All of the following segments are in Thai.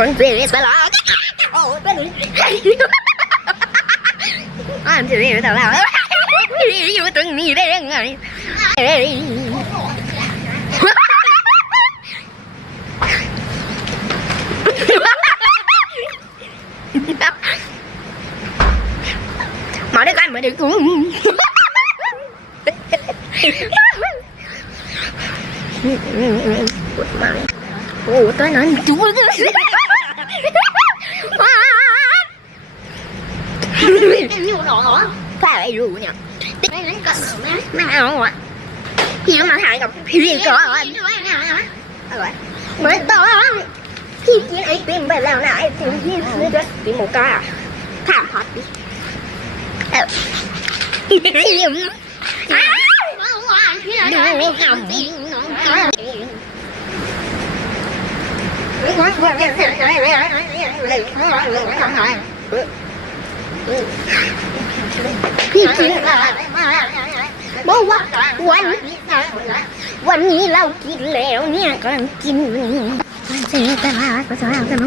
I'm serious, but I'm I'm serious, but I'm อาฮ่ารงนี้ได้ยังไฮ่าด้วยกันมาด้วยกันปวดมาฮ่าฮ่าฮ่าฮ่าฮ่โอ้ตอนนั้นดู không ạ Thì nó mà hại gặp Thì gì có rồi Mới to Thì chiến ấy tìm về nào lại Tìm gì Tìm một cái à Thảm thật đi Tìm พี่กิน พี่จิ๋วบอกว่าวันวันนี้เรากินแล้วเนี่ยกำลังกินเสียตลาดภาษาอังกฤษ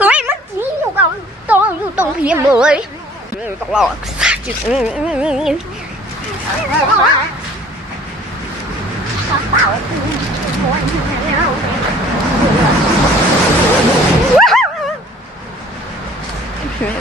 สวยมันนี่อยู่กับตรงอยู่ตรงเพิมพ์เลยตลอด จุดว